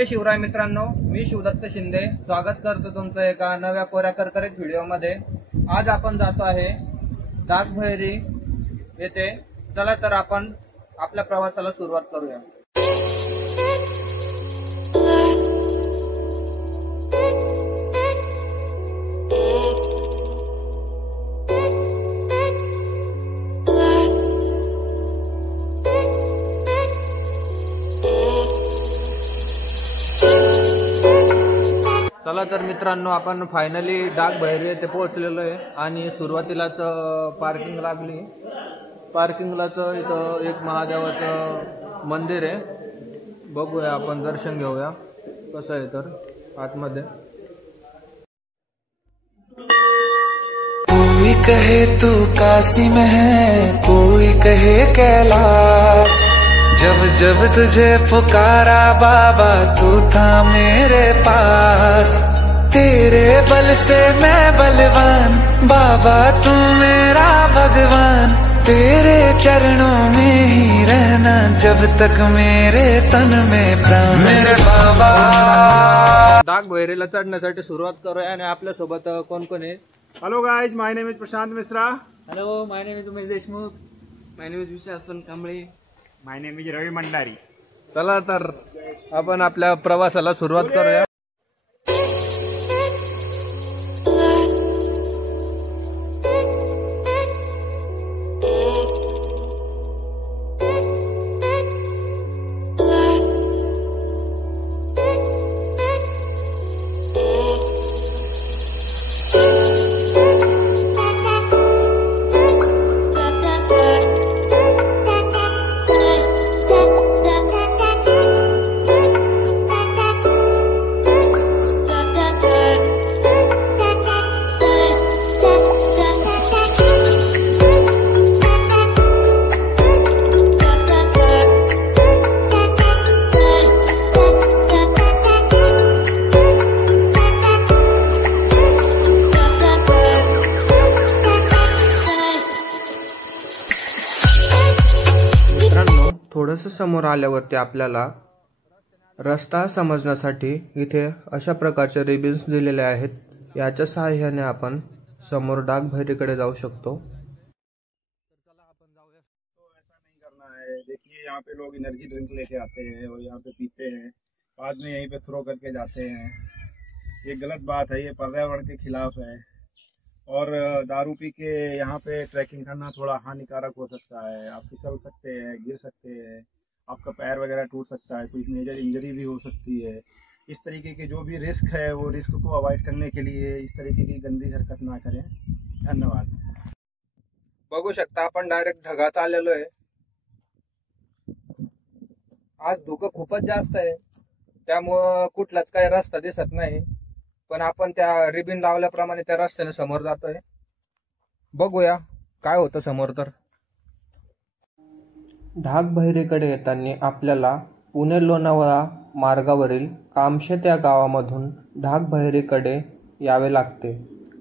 जय शिवराय मित्रांनो, मी शिवदत्त शिंदे स्वागत करतो तुमचं एका नव्या कोऱ्या करकरीत व्हिडिओमध्ये। आज आपण जातो आहे डागभैरी येथे। चला तर आपण आपल्या प्रवासाला सुरुवात करूया। चला तर मित्रांनो, आपण फायनली डागभैरी येथे पोहोचलेलो आहे आणि सुरुवातीलाच पार्किंग लागली। पार्किंगलाच इथं एक महादेवाचं मंदिर आहे, बघूया आपण, दर्शन घेऊया कसं आहे तर आतमध्ये। कोई कहे तू काशी में है, कोई कहे कैलाश, जब जब तुझे पुकारा बाबा तू था मेरे पास। तेरे बल से मैं बलवान, बाबा तू मेरा भगवान, तेरे चरणों में ही रहना जब तक मेरे तन में प्राण। मेरे बाबा डागभैरीला चढण्यासाठी सुरुवात करूया आणि आपल्या सोबत कोण कोण आहे? Hello guys, my name is Prashant Mishra. Hello, my name is Umesh Deshmukh. My name is Vishasan Kamble. My name is Ravi Mandari. चला तर आपण आपल्या प्रवासाला सुरुवात करूया। थोडंसं समोर आल्यावरती आपल्याला रस्ता समजण्यासाठी इथे अशा प्रकारचे रिबन्स दिलेले आहेत। याच्या सहाय्याने आपण समोर डागभैरीकडे जाऊ शकतो। चला आपण जाऊया। तो ऐसा नहीं करना है। देखिए, यहाँ पे लोग एनर्जी ड्रिंक लेके आते हैं और यहाँ पे पीते हैं, बाद में यहीं पे थ्रो करके जाते हैं। ये गलत बात है, ये पर्यावरण के खिलाफ है। और दारू पी के यहाँ पे ट्रैकिंग करना थोड़ा हानिकारक हो सकता है। आप फिसल सकते हैं, गिर सकते हैं, आपका पैर वगैरह टूट सकता है, कोई मेजर इंजरी भी हो सकती है। इस तरीके के जो भी रिस्क है वो रिस्क को अवॉइड करने के लिए इस तरीके की गंदी हरकत ना करें। धन्यवाद। बघू शकता आपण डायरेक्ट ढगात आलेलो आहे। आज धुकं खूपच जास्त आहे, त्यामुळं कुठलाच काही रस्ता दिसत नाही, पण आपण त्या रिबीन लावल्याप्रमाणे त्या रस्त्याने समोर जातोय। बघूया काय होतं समोर तर। डागभैरीकडे येताना आपल्याला पुणे लोणावळा मार्गावरील कामशेत या गावामधून डागभैरीकडे यावे लागते।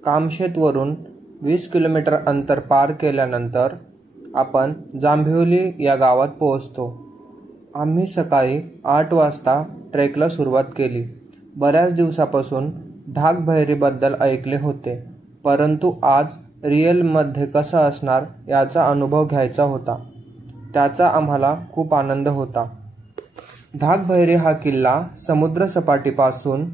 कामशेतवरून 20 किलोमीटर अंतर पार केल्यानंतर आपण जांभिवली या गावात पोहोचतो। आम्ही सकाळी 8 वाजता ट्रेकला सुरुवात केली। बऱ्याच दिवसापासून डागभैरीबद्दल ऐकले होते, परंतु आज रिअलमध्ये कसं असणार याचा अनुभव घ्यायचा होता। त्याचा आम्हाला खूप आनंद होता। डागभैरी हा किल्ला समुद्रसपाटीपासून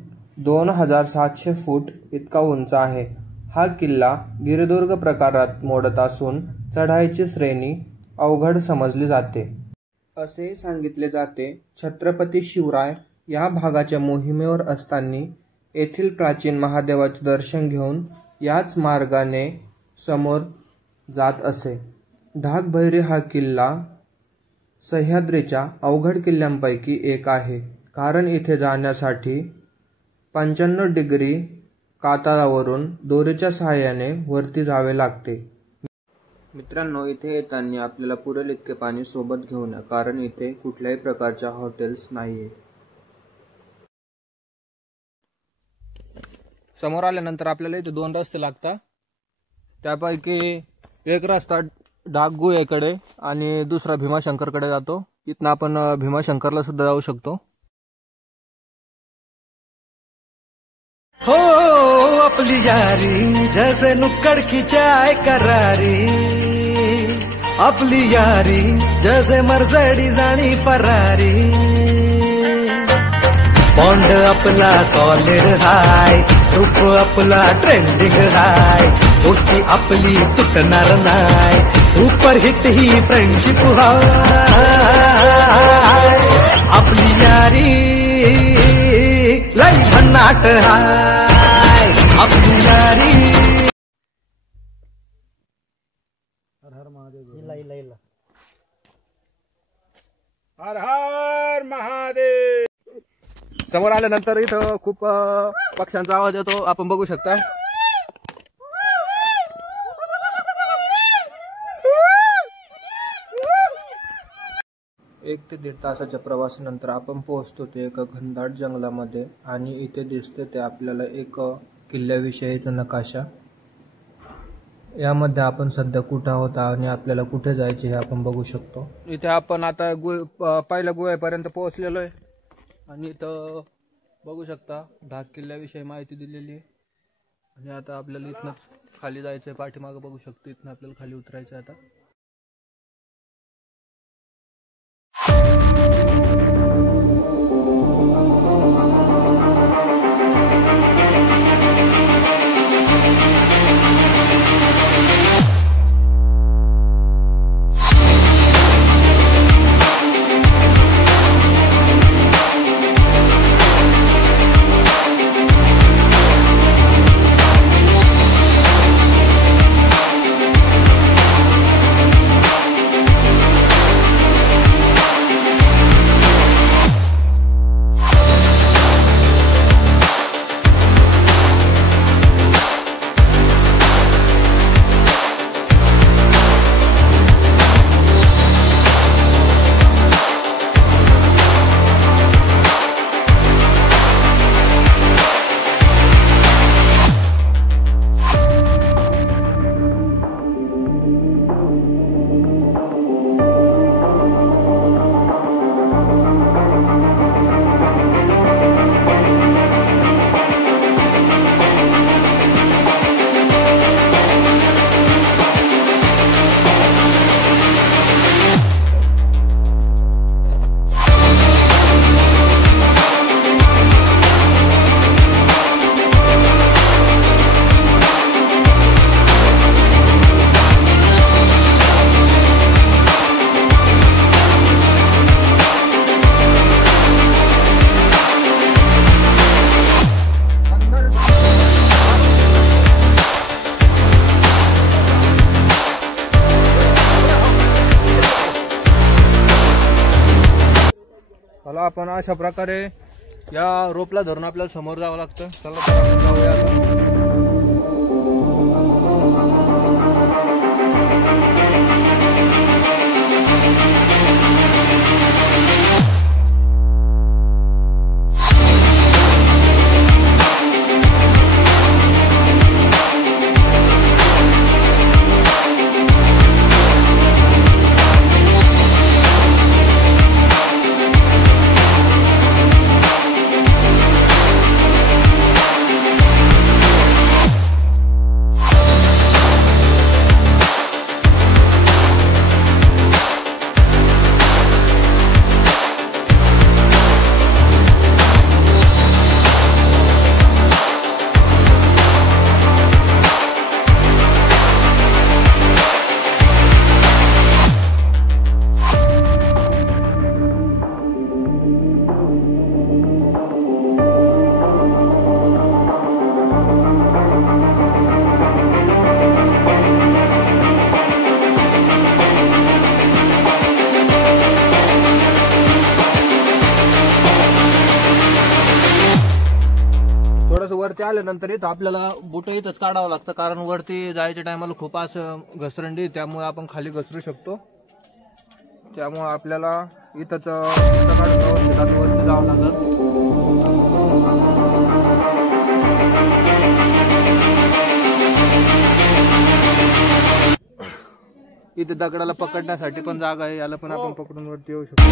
2700 फूट इतका उंच आहे। हा किल्ला गिरिदुर्ग प्रकारात मोडत असून चढाईची श्रेणी अवघड समजली जाते। असे सांगितले जाते, छत्रपती शिवराय या भागाच्या मोहिमेवर असताना येथील प्राचीन महादेवाचे दर्शन घेऊन याच मार्गाने समोर जात असे। डागभैरी हा किल्ला सह्याद्रीच्या अवघड किल्ल्यांपैकी एक आहे, कारण इथे जाण्यासाठी 95 डिग्री कातळावरून दोरीच्या सहाय्याने वरती जावे लागते। मित्रांनो, इथे येताना आपल्याला पुरेल इतके पाणी सोबत घेऊन या, कारण इथे कुठल्याही प्रकारच्या हॉटेल्स नाहीये। समोर आल्यानंतर आपल्याला इथे 2 रस्ते लागतात, त्यापैकी एक रस्ता डागगुहेकडे आणि दुसरा भीमाशंकरकडे जातो। इथनं आपण भीमाशंकरला सुद्धा जाऊ शकतो। हो आपली यारी जैसे नुक्कड़ की चाय करारी, आपली यारी जैसे मर्सिडीज आणि फरारी, बॉन्ड आपला सॉलिड हाय, रूप आपला ट्रेंडिंग हाय, दोस्ती आपली तुटणार नाय, सुपर हिट ही फ्रेंडशिप हाय, आपली यारी लई भन्नाट हाय, आपली यारी. हर हर महादेव. समोर आल्यानंतर इथं खूप पक्ष्यांचा आवाज येतो, आपण बघू शकता. एक ते 1.5 तासाच्या प्रवासानंतर आपण पोहोचतो ते एका घनदाट जंगलामध्ये आणि इथे दिसते ते आपल्याला एक किल्ल्याविषयीचा नकाशा. यामध्ये आपण सध्या कुठं आहोत आणि आपल्याला कुठे जायचे हे आपण बघू शकतो. इथे आपण आता पहिल्या गुहेपर्यंत पोहोचलेलो आहे आणि इथं बघू शकता ढाक किल्ल्याविषयी माहिती दिलेली आहे. आणि आता आपल्याला इथनं खाली जायचं आहे, पाठीमागं बघू शकतो इथनं आपल्याला खाली उतरायचं आहे. आता आपण अशा प्रकारे या रोपला धरून आपल्याला समोर जावं लागतं. चला जाऊया आता. वरती आल्यानंतर इथं आपल्याला बुट इथंच काढावं लागतं, कारण वरती जायच्या टायमाला खूप असं घसरंडी, त्यामुळे आपण खाली घसरू शकतो. त्यामुळे आपल्याला इथंच व्यवस्थित वरती जावं लागेल. इथे दगडाला पकडण्यासाठी पण जागा आहे, याला पण आपण पकडून वरती येऊ शकतो.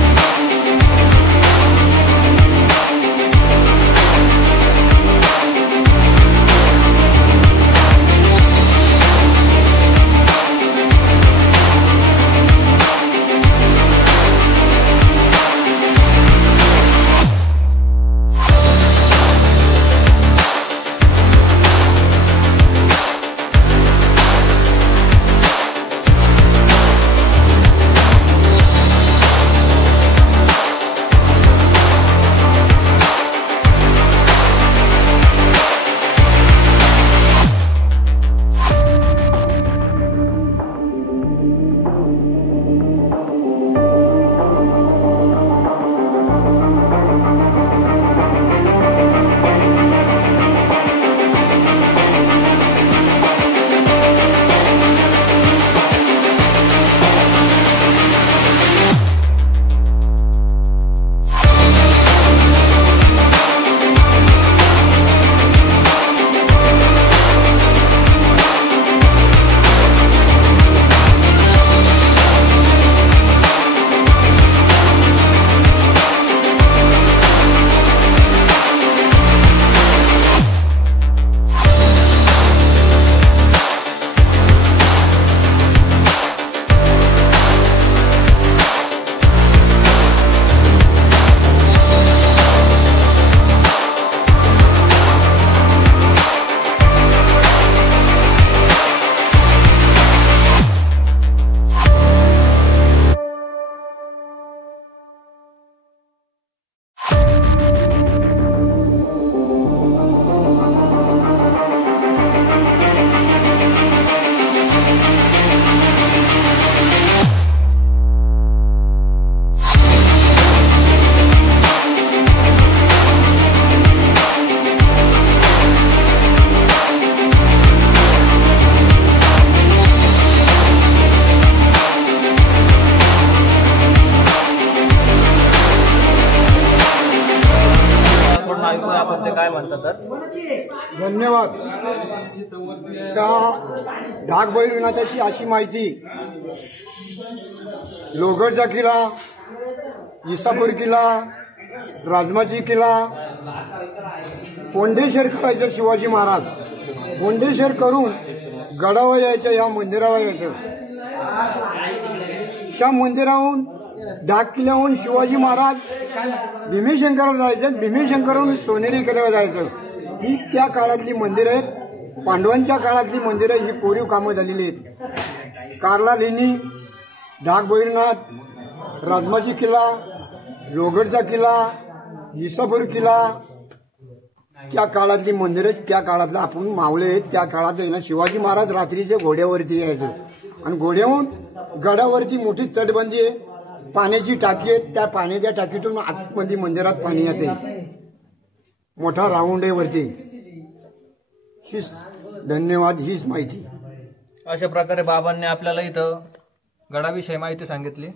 धन्यवाद. त्या ढाक भैरवनाथाची अशी माहिती, लोहगडचा किल्ला, इसापूर किल्ला, राजमाची किल्ला, कोंडेश्वर करायचं शिवाजी महाराज. कोंडेश्वर करून गडावर यायचं, या मंदिरावर यायचं. त्या मंदिराहून ढाक किल्ल्याहून शिवाजी महाराज भीमेशंकराला जायचं, भीमेशंकराहून सोनेरी किल्ल्यावर जायचं. ही त्या काळातली मंदिरं आहेत, पांडवांच्या काळातली मंदिरं ही कोरीव कामं झालेली आहेत. कार्ला लेणी, ढाक भैरवनाथ, राजमाची किल्ला, लोहगडचा किल्ला, इसापूर किल्ला, त्या काळातली मंदिरं, त्या काळातलं आपण मावळे आहेत. त्या काळात ना शिवाजी महाराज रात्रीचे घोड्यावरती यायचं आणि घोड्याहून गडावरती मोठी तटबंदी आहे, पाण्याची टाकी आहे. त्या पाण्याच्या टाकीतून आतमध्ये मंदिरात पाणी येते, मोठा राऊंड आहे वरती. हीच धन्यवाद, हीच माहिती. अशा प्रकारे बाबांनी आपल्याला इथं गडाविषयी माहिती सांगितली.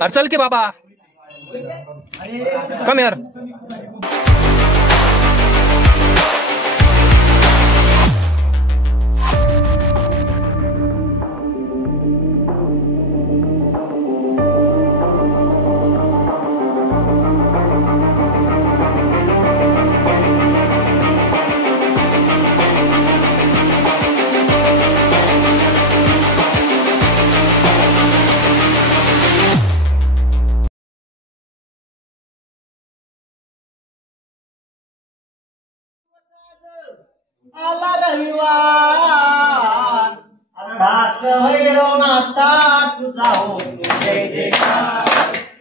अरे चल की बाबा, कम यार. आला रविवार, ढाक भैरवनाथा तुझा हो जय जयकार.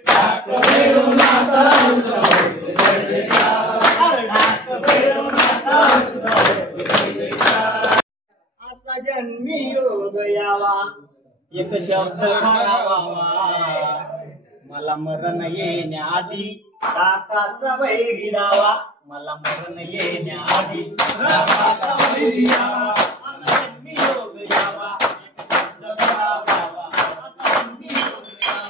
ढाक भैरवनाथा तुझा हो जय जयकार. ढाक भैरवनाथा तुझा हो जय जयकार. असा जन्मी योग यावा, एक शब्द ठरावावा, मला मरण येण्याआधी ढाकाचा वैरी दावा. मला मरण येण्याआधी ढाकाचा वैरी दावा. असा जन्मी योग यावा, एक शब्द ठरावावा. असा जन्मी योग यावा.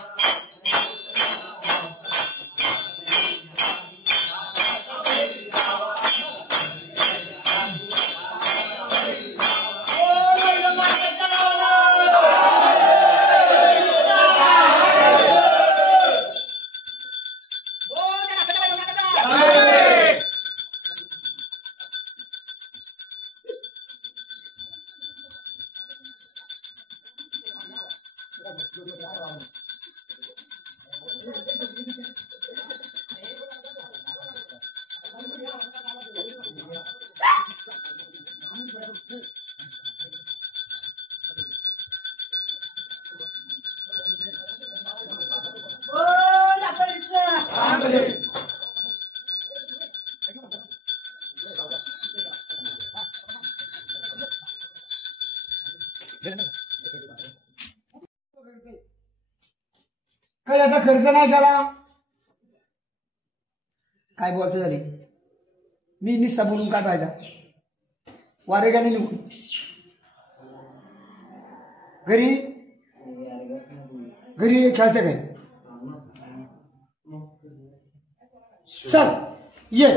काय याचा खर्च नाही केला. काय बोलते झाली मी निस्सा बोलून काय फायदा. वारे गाणे निघून घरी घरी खेळते काय. चल ये,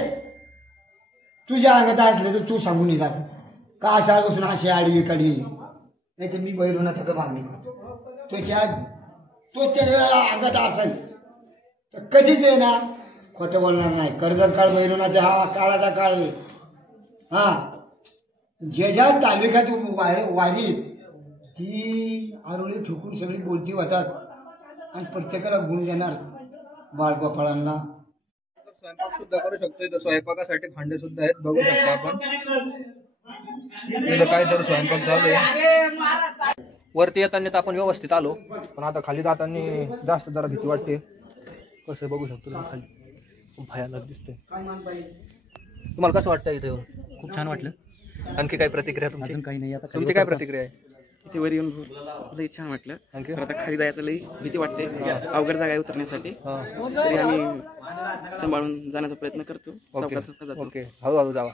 तुझ्या अंगात असले तर तू सांगून येतात का अशा बसून अशी आडवी काढी. नाही तर मी भैरवनाथाचं मागणी करतो. तो त्याच्या अंगात असेल तर कधीच आहे ना खोटं बोलणार नाही. कर्जत काळ भैरवनाथ हा काळाचा काळ आहे. हा जे ज्या तालुक्यात वारी ती आरोळी ठोकून सगळी बोलती होतात आणि प्रत्येकाला गुण देणार. बाळगोपाळांना स्वयंपाक सुद्धा करू शकतो. इथं स्वयंपाकासाठी भांडे सुद्धा आहेत, बघू शकतो आपण. इथं काहीतरी स्वयंपाक चालू आहे. वरती येताना तर आपण व्यवस्थित आलो, पण आता खाली जाताना जास्त जरा भीती वाटते. कसं बघू शकतो तुम्ही, खाली खूप भयानक दिसतंय. तुम्हाला कसं वाटतं इथे येऊन? खूप छान वाटलं. आणखी काय प्रतिक्रिया तुमची? अजून काही नाही. आता तुमची काय प्रतिक्रिया आहे? इथे वर येऊन लई छान वाटलं. तर आता खाली जायचं लई भीती वाटते, अवघड जागा आहे उतरण्यासाठी. तरी आम्ही सांभाळून जाण्याचा प्रयत्न करतो. ओके, हळूहळू जावा.